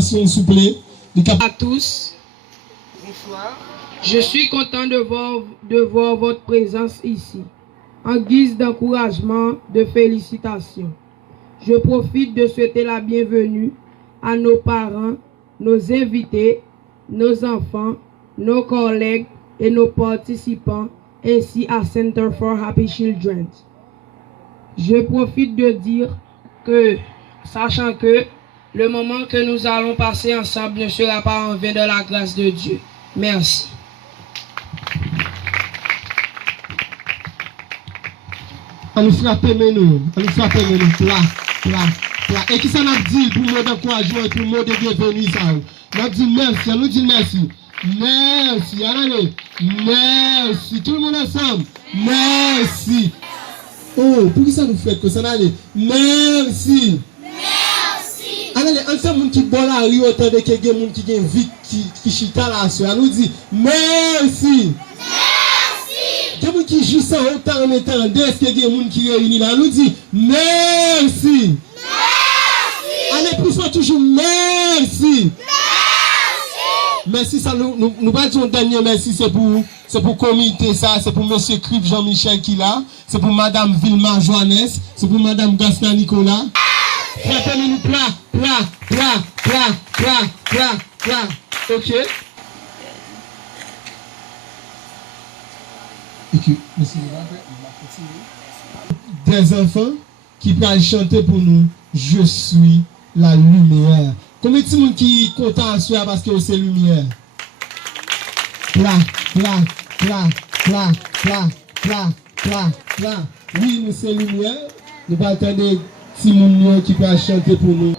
S'il vous plaît. À tous, bonsoir. Je suis content de voir votre présence ici. En guise d'encouragement, de félicitations, je profite de souhaiter la bienvenue à nos parents, nos invités, nos enfants, nos collègues et nos participants, ainsi à Center for Happy Children. Je profite de dire que, sachant que le moment que nous allons passer ensemble ne sera pas en vain de la grâce de Dieu. Merci. On nous frappe nous, là. Et qui ça n'a dit pour moi d'encouragement, pour moi de bienvenue ça. On dit merci, on nous dit merci. Merci, allez, merci, tout le monde ensemble. Merci. Oh, pour qui ça nous fait que ça n'allait? Merci. Allez, ensemble, qui bon la rue, autant de quelqu'un qui gagne vite, qui chita là, on nous dit merci. Il y a des gens qui jouent ça autant en étant est-ce qu'il y a des gens qui réunissent là, on nous dit merci. Allez, plus fort toujours merci. Merci, ça nous pas dire un dernier merci, c'est pour le comité, ça, c'est pour M. Crip Jean-Michel qui là, c'est pour Mme Vilma Joannes, c'est pour Mme Gaston Nicolas. Frappez-nous plat. Ok. Des enfants qui peuvent chanter pour nous, je suis la lumière. Combien de gens qui sont contents à soi parce que c'est lumière? Plat. Oui, nous c'est lumière. Nous pas attendre si moun qui peut chanter pour nous.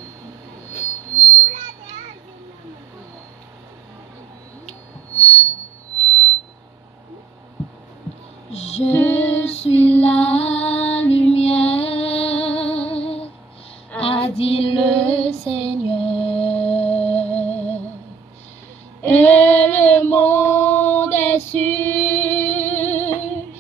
Je suis la lumière, a dit le